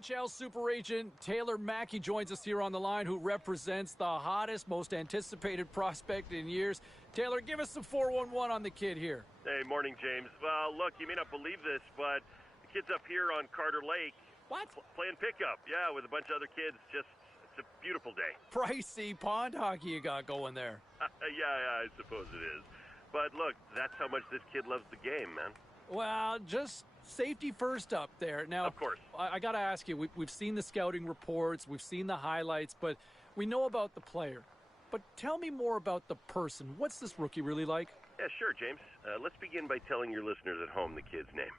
NHL super agent Taylor Mackey joins us here on the line, who represents the hottest, most anticipated prospect in years. Taylor, give us some 411 on the kid here. Hey, morning, James. Well, look, you may not believe this, but the kid's up here on Carter Lake. What? Playing pickup, yeah, with a bunch of other kids. It's a beautiful day. Pricey pond hockey you got going there. Yeah, I suppose it is. But look, that's how much this kid loves the game, man. Well, just safety first up there. Now, of course. I got to ask you, we've seen the scouting reports, we've seen the highlights, but we know about the player. But tell me more about the person. What's this rookie really like? Yeah, sure, James. Let's begin by telling your listeners at home the kid's name.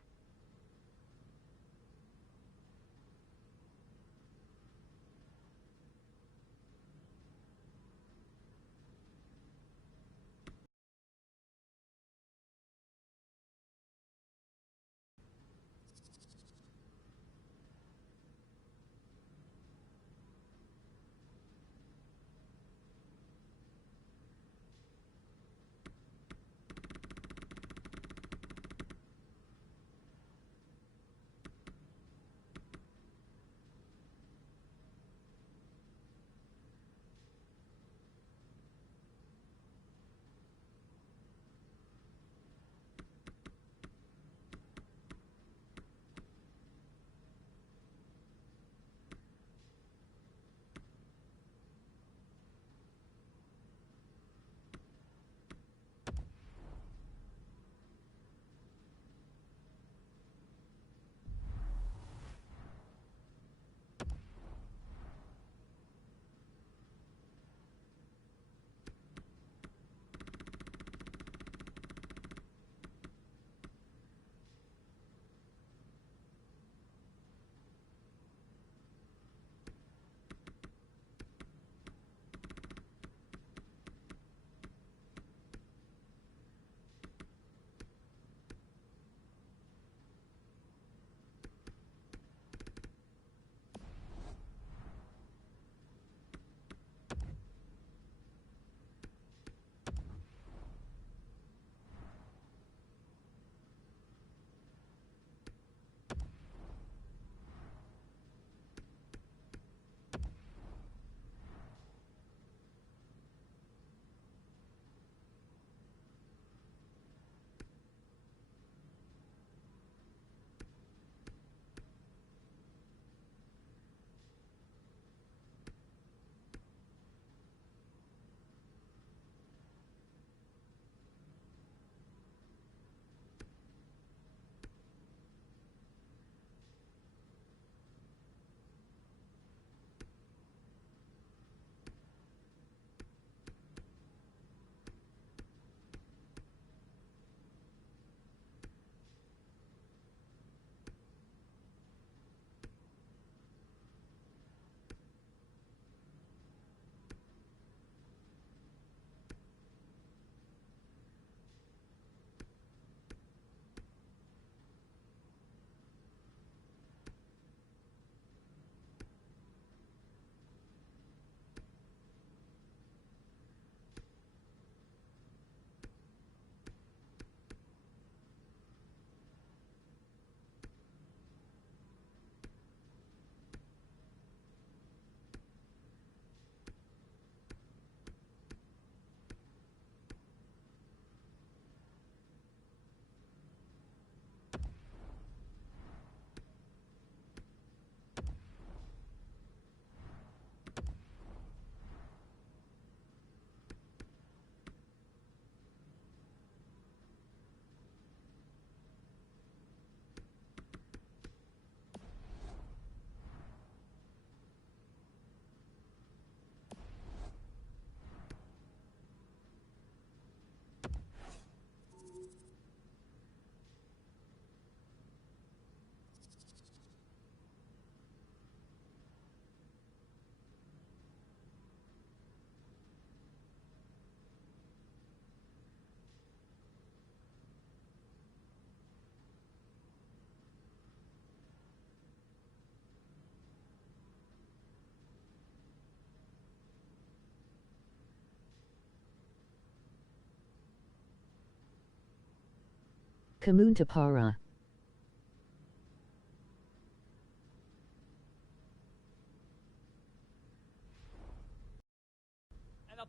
Kamuntapara.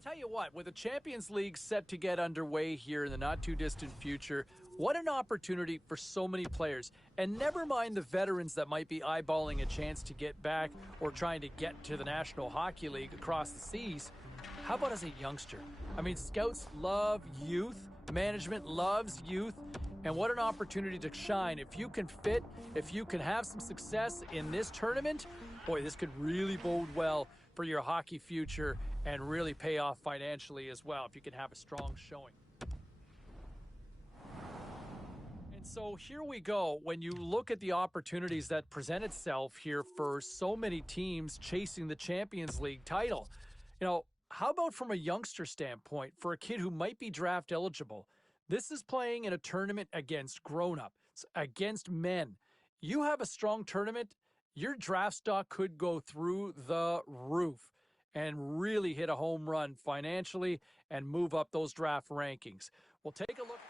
Tell you what, with the Champions League set to get underway here in the not-too-distant future, what an opportunity for so many players. And never mind the veterans that might be eyeballing a chance to get back or trying to get to the National Hockey League across the seas. How about as a youngster? I mean, scouts love youth, management loves youth, and what an opportunity to shine. If you can fit, if you can have some success in this tournament, boy, this could really bode well for your hockey future and really pay off financially as well if you can have a strong showing. And so here we go. When you look at the opportunities that present itself here for so many teams chasing the Champions League title, how about from a youngster standpoint for a kid who might be draft eligible? This is playing in a tournament against grown-ups, against men. You have a strong tournament, your draft stock could go through the roof and really hit a home run financially and move up those draft rankings. We'll take a look.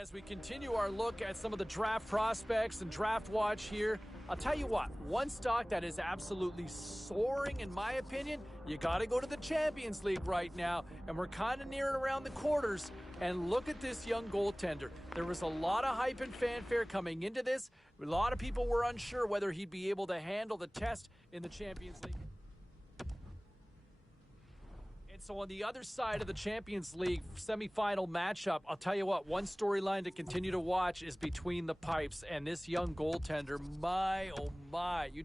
as we continue our look at some of the draft prospects and draft watch here, I'll tell you what, one stock that is absolutely soaring, in my opinion, you got to go to the Champions League right now, and we're kind of nearing around the quarters. And look at this young goaltender. There was a lot of hype and fanfare coming into this. A lot of people were unsure whether he'd be able to handle the test in the Champions League. So on the other side of the Champions League semifinal matchup, I'll tell you what, one storyline to continue to watch is between the pipes and this young goaltender. My, oh my, you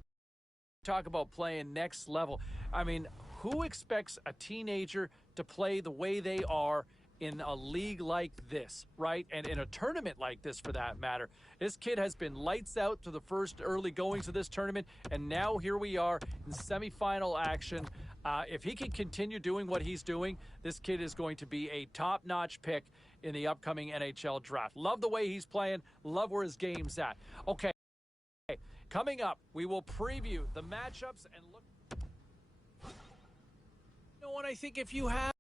talk about playing next level. I mean, who expects a teenager to play the way they are in a league like this, right? And in a tournament like this, for that matter. This kid has been lights out to the first early goings of this tournament, and now here we are in semifinal action. If he can continue doing what he's doing, this kid is going to be a top-notch pick in the upcoming NHL draft. Love the way he's playing. Love where his game's at. Okay, coming up, we will preview the matchups and look. You know what? I think if you have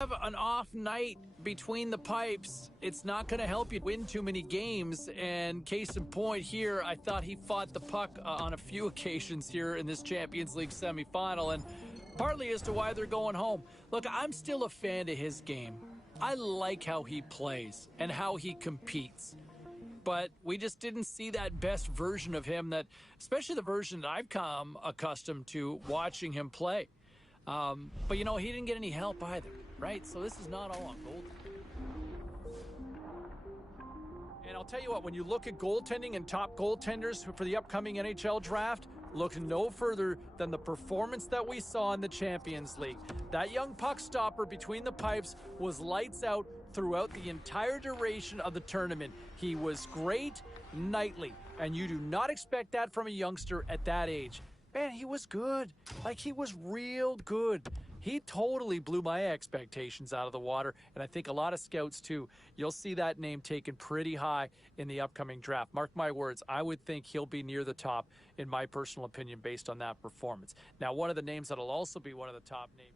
an off night between the pipes, it's not going to help you win too many games. And case in point here, I thought he fought the puck on a few occasions here in this Champions League semifinal, and partly as to why they're going home. Look, I'm still a fan of his game. I like how he plays and how he competes. But we just didn't see that best version of him, that, especially the version that I've come accustomed to watching him play. But, you know, he didn't get any help either, right? So this is not all on gold. And I'll tell you what, when you look at goaltending and top goaltenders for the upcoming NHL draft, look no further than the performance that we saw in the Champions League. That young puck stopper between the pipes was lights out throughout the entire duration of the tournament. He was great nightly, and you do not expect that from a youngster at that age. Man, he was good. Like, he was real good. He totally blew my expectations out of the water, and I think a lot of scouts too. You'll see that name taken pretty high in the upcoming draft. Mark my words, I would think he'll be near the top, in my personal opinion, based on that performance. Now, one of the names that'll also be one of the top names.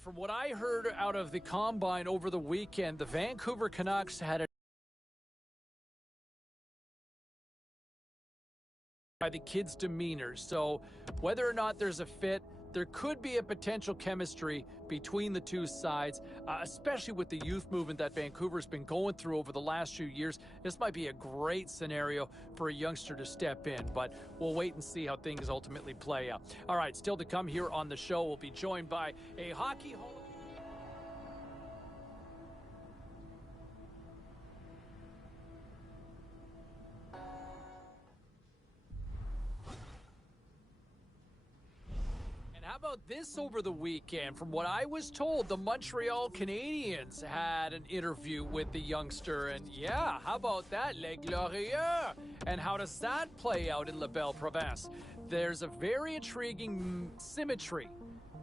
From what I heard out of the Combine over the weekend, the Vancouver Canucks had by the kid's demeanor. So whether or not there's a fit, there could be a potential chemistry between the two sides, especially with the youth movement that Vancouver's been going through over the last few years. This might be a great scenario for a youngster to step in, but we'll wait and see how things ultimately play out. All right, still to come here on the show, we'll be joined by a hockey hall. How about this over the weekend? From what I was told, the Montreal Canadiens had an interview with the youngster. And yeah, how about that, Les Glorieux? And how does that play out in La Belle Province? There's a very intriguing symmetry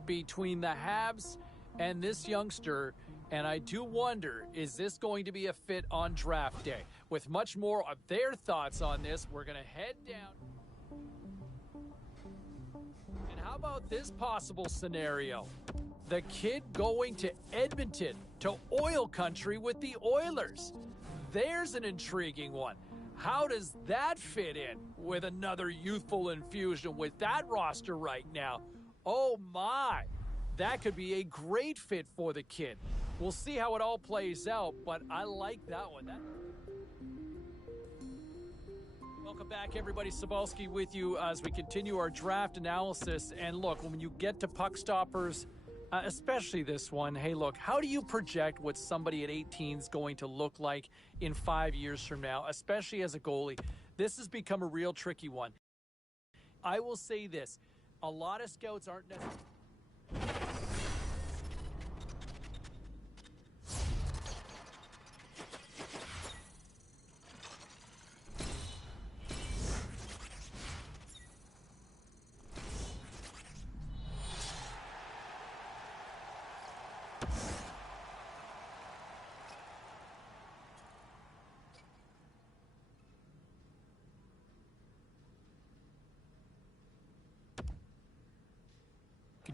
between the Habs and this youngster. And I do wonder, is this going to be a fit on draft day? With much more of their thoughts on this, we're going to head down. How about this possible scenario? The kid going to Edmonton, to oil country with the Oilers. There's an intriguing one. How does that fit in with another youthful infusion with that roster right now? Oh my, that could be a great fit for the kid. We'll see how it all plays out, but I like that one. Welcome back, everybody. Sabalski with you as we continue our draft analysis. And look, when you get to puck stoppers, especially this one, hey, look, how do you project what somebody at 18 is going to look like in 5 years from now, especially as a goalie? This has become a real tricky one. I will say this. A lot of scouts aren't necessarily...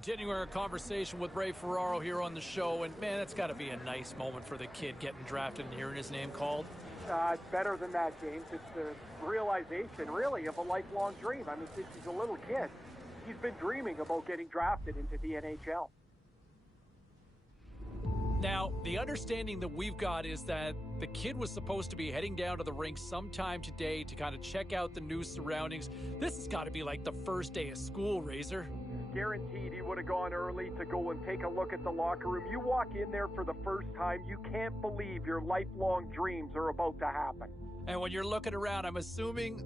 Continuing our conversation with Ray Ferraro here on the show, and man, that's got to be a nice moment for the kid getting drafted and hearing his name called. It's better than that, James. It's the realization, really, of a lifelong dream. I mean, since he's a little kid, he's been dreaming about getting drafted into the NHL. Now, the understanding that we've got is that the kid was supposed to be heading down to the rink sometime today to kind of check out the new surroundings. This has got to be like the first day of school, Razor. Guaranteed he would have gone early to go and take a look at the locker room. You walk in there for the first time, you can't believe your lifelong dreams are about to happen. And when you're looking around, I'm assuming,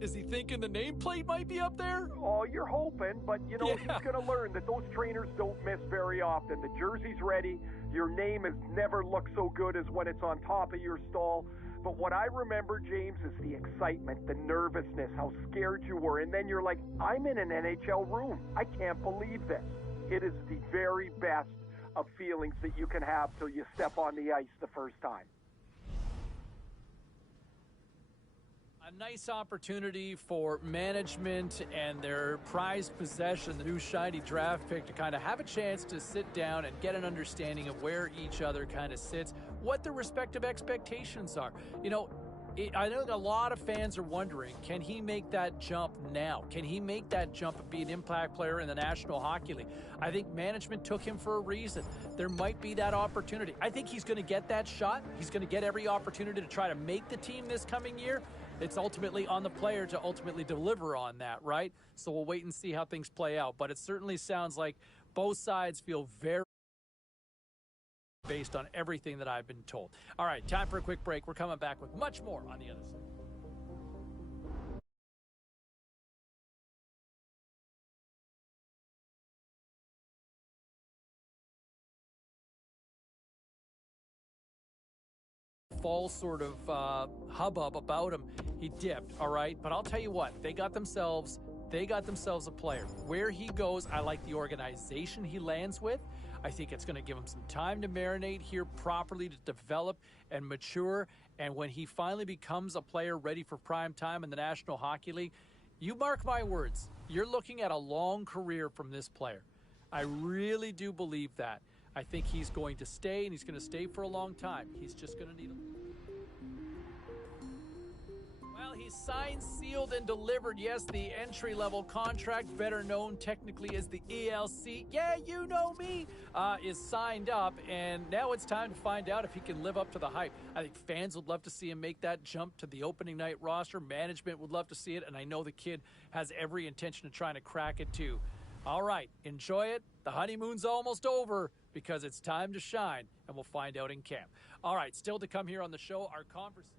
is he thinking the nameplate might be up there? Oh, you're hoping, but, he's going to learn that those trainers don't miss very often. The jersey's ready. Your name has never looked so good as when it's on top of your stall. But what I remember, James, is the excitement, the nervousness, how scared you were. And then you're like, I'm in an NHL room. I can't believe this. It is the very best of feelings that you can have till you step on the ice the first time. A nice opportunity for management and their prized possession, the new shiny draft pick, to kind of have a chance to sit down and get an understanding of where each other kind of sits, what their respective expectations are. I know a lot of fans are wondering, can he make that jump now? Can he make that jump and be an impact player in the National Hockey League? I think management took him for a reason. There might be that opportunity. I think he's going to get that shot. He's going to get every opportunity to try to make the team this coming year. It's ultimately on the player to ultimately deliver on that, right? So we'll wait and see how things play out. But it certainly sounds like both sides feel very based on everything that I've been told. All right, time for a quick break. We're coming back with much more on the other side. False sort of hubbub about him. He dipped, all right? But I'll tell you what, they got themselves a player. Where he goes, I like the organization he lands with. I think it's going to give him some time to marinate here properly, to develop and mature. And when he finally becomes a player ready for prime time in the National Hockey League, you mark my words, you're looking at a long career from this player. I really do believe that. I think he's going to stay, and he's going to stay for a long time. He's just going to need Well, he's signed, sealed, and delivered. Yes, the entry-level contract, better known technically as the ELC. Yeah, you know me, is signed up, and now it's time to find out if he can live up to the hype. I think fans would love to see him make that jump to the opening night roster. Management would love to see it, and I know the kid has every intention of trying to crack it too. All right, enjoy it. The honeymoon's almost over because it's time to shine, and we'll find out in camp. All right, still to come here on the show, our conversation.